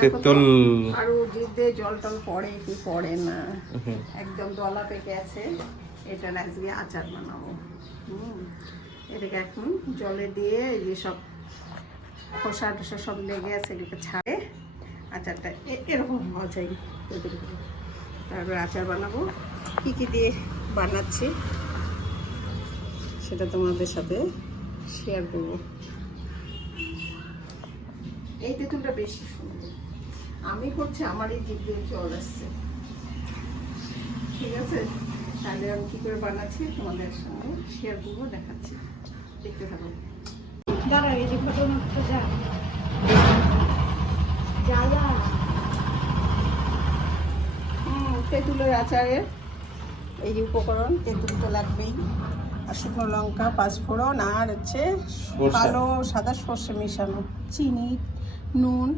তেঁতুল আর জিভে জল টল পড়ে কি পড়ে না, একদম দলা পেকে আছে। এটা আজকে আচার বানাবো। এটাকে এখন জলে দিয়ে এই যে সব খোসা টোসা সব লেগে আছে, এটাকে ছাড়ে আচারটা এরকম হওয়া চাই। তারপরে আচার বানাবো। কী কী দিয়ে বানাচ্ছি সেটা তোমাদের সাথে শেয়ার করবো। এই তেঁতুলটা বেশি সুন্দর, আমি করছি, আমার এই জিভ দিয়ে জল আসছে। ঠিক আছে, তাহলে আমি কী করে বানাচ্ছি তোমাদের সঙ্গে শেয়ার করবো, দেখাচ্ছি, দেখতে থাকো। দাঁড়া, এই যে ঘটনাটা যা তেঁতুলের আচারের এই যে উপকরণ, তেঁতুল তো লাগবেই, আর শুকনো লঙ্কা, পাঁচফোড়ন, আর হচ্ছে কালো সাদা সর্ষে মেশানো, চিনি, নুন,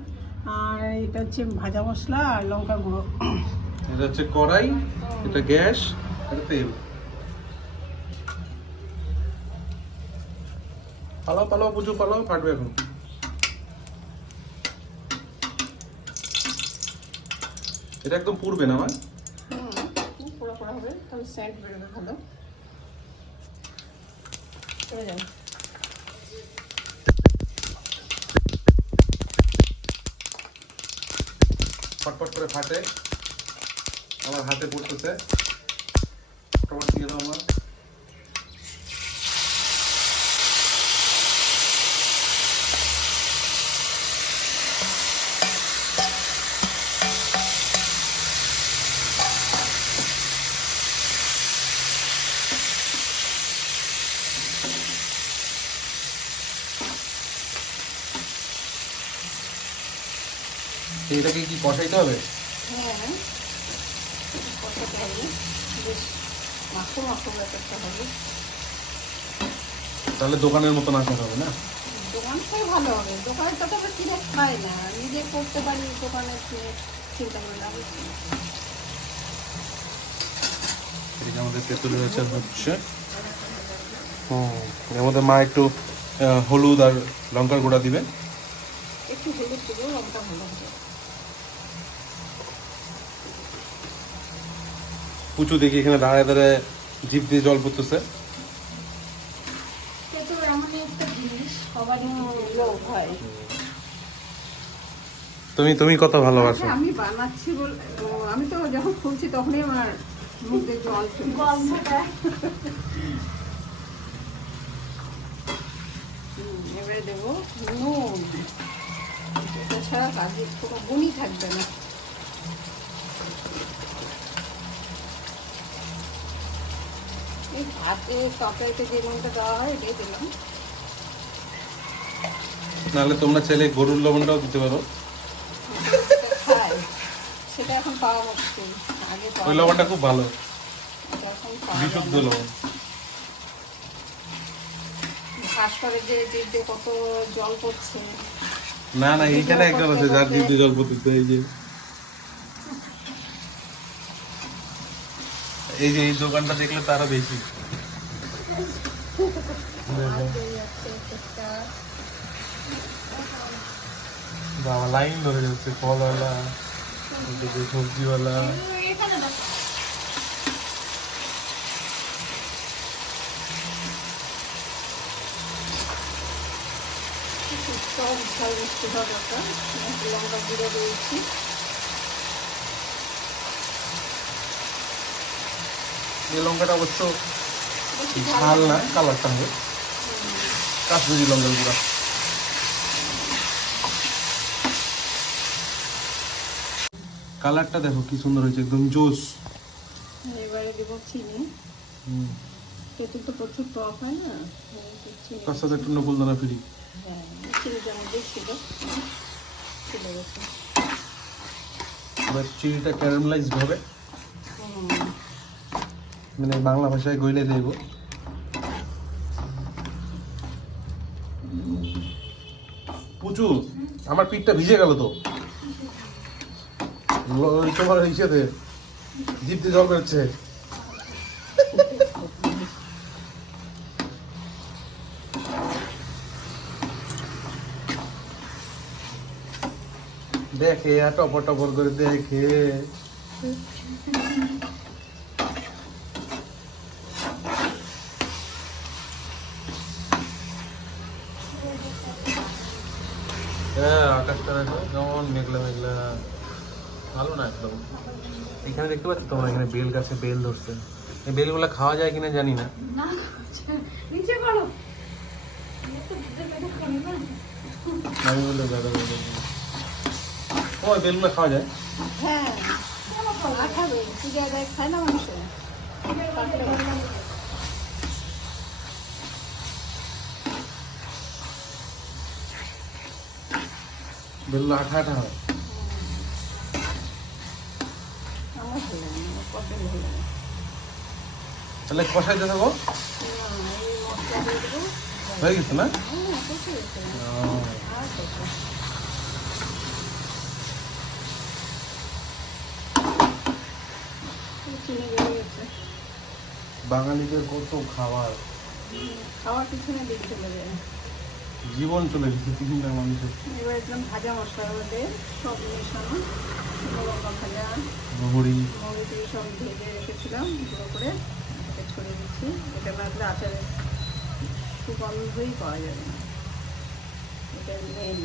আর এটা হচ্ছে ভাজা মশলা আর লঙ্কা গুঁড়ো। এটা হচ্ছে কড়াই, এটা গ্যাস, এটা তেল। পালাও পালাও বুঝো, পালাও, কাটবে এখন। এটা একদম পুড়বে না আমার? পোড়া পোড়া হবে, তাহলে সেন্ট বেরোবে ভালো। চলে যাও। ফটফট করে ফাটে, আমার হাতে পড়তেছে। ফটফট দিয়ে দাও আমার। এটাকে কি কষাইতে হবে? হ্যাঁ, কষাতে হবে, বেশ মাখো মাখো ব্যাপারটা হবে। তাহলে দোকানের মতন আচার হবে না? দোকানটাই ভালো হবে, দোকানটা তো আমরা কিনে খাই না, নিজে করতে পারি, দোকানে চিন্তা করে লাভ হচ্ছে না। এদিকে আমাদের তেঁতুলের আচার হচ্ছে। এর মধ্যে মা একটু হলুদ আর লঙ্কার গুঁড়া দিবে। একটু হলুদ দেবো, লঙ্কা ভালো হবে। পুচু দেখি এখানে দাঁড়ায় দাঁড়ায় জিভ দিয়ে জল পড়তেছে। তেঁতুল এমন একটা জিনিস, সবারই লোভ হয়। তুমি কত ভালোবাসো? আমি বানাচ্ছি বলে, আমি তো যখন খুলছি তখনই আমার মুখে জল গন্ধটা। এবারে দেবো নুন, এটা ছাড়া কাজে কোনো গুণই থাকবে না। এই ভাতে তরকারিতে যে নুনটা দেওয়া হয় এটাই দিলাম। নাহলে তোমরা চাইলে গরুর লবণটাও দিতে পারো। খাই, সেটা এখন পাওয়া মুশকিল, আগে ওই লবণটা খুব ভালো, বিশুদ্ধ লবণ। শ্বাস করে যে জিভে কত জল পড়ছে। না না, এইখানে একজন আছে যার জিভ দিয়ে জল পড়তেছে। এই যে এই দোকানটা দেখলে তারা বেশি। বাবা লাইন ধরে যাচ্ছে, ফলওয়ালা, সবজিওয়ালা। ঝাল মিষ্টি হওয়া দরকার, লঙ্কা গুঁড়ো দিয়েছি। এই লঙ্কাটা অবশ্য ঝাল না, কালারটা হবে কাশ্মীরি লঙ্কার গুঁড়া। কালারটা দেখো কি সুন্দর হয়েছে, একদম জোস। এবারে দেবো চিনি। তেঁতুল তো প্রচুর টক হয় না, তার সাথে একটু নকুলদানা ফ্রি। হ্যাঁ, চিনিটা মধ্যে ছিল, চলে গেছে। এবার চিনিটা ক্যারামেলাইজড হবে, মানে বাংলা ভাষায় গইলে দেব। পুচু, আমার পিঠটা ভিজে গেল তো, তোমার ইসেতে জিভ দিয়ে জল বেরোচ্ছে। দেখে আর টপর টপর করে দেখে। হ্যাঁ আকাশটা দেখো কেমন মেঘলা মেঘলা, ভালো না একদম। এখানে দেখতে পাচ্ছ তোমরা, এখানে বেল গাছে বেল ধরছে। এই বেলগুলো খাওয়া যায় কিনা জানি না। নিচে করো। আমি বললে দাদা ওই বেলগুলো খাওয়া যায়। হ্যাঁ খাবে, পূজা দেয় খায় না মানুষ। বেলগুলো আঠা আঠা হয়। আমার ভালো লাগে না, আমার কত ভালো লাগে। তাহলে কষাইতে থাকো। এই মশলা দিয়ে দেবো। হয়ে গেছে না? হ্যাঁ কষে গেছে। আর কষে। চিনি বেড়ে গেছে। বাঙালিদের কত খাবার, খাওয়ার পিছনে দিক চলে যায়। জীবন চলে গেছে তিনটা মানুষের। এবার একদম ভাজা মশলার মধ্যে সব মেশানো, শুকনো লঙ্কা ভাজা, মুড়ি মরিচ সব ভেজে রেখেছিলাম গুঁড়ো করে, এটা ছড়িয়ে দিচ্ছি। এটা না হলে আচারের সুগন্ধই পাওয়া যাবে না, এটা মেন।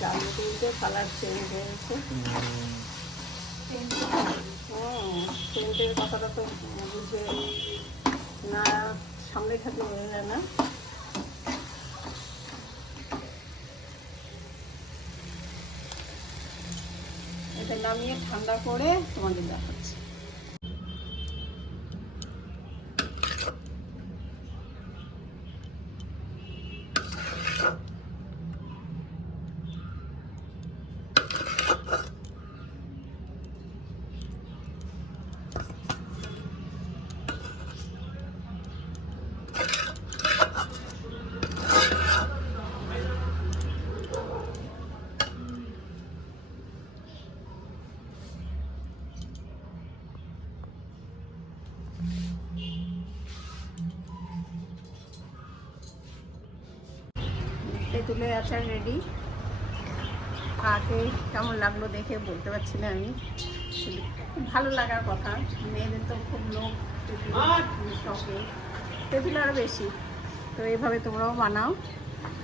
জালতে উঠে কালার চেঞ্জ হয়েছে। সেন্টের কথাটা তো বুঝবে না, সামনে থাকলে বোঝা যায় না। এটা নামিয়ে ঠান্ডা করে তোমাদের দেখাচ্ছি। তেঁতুলের আচার রেডি। আগে কেমন লাগলো দেখে বলতে পারছি না আমি, খুব ভালো লাগার কথা। মেয়েদের তো খুব লোক শখে, তেঁতুল আরও বেশি। তো এইভাবে তোমরাও বানাও,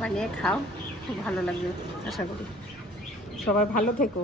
বানিয়ে খাও, খুব ভালো লাগবে। আশা করি সবাই ভালো থেকো।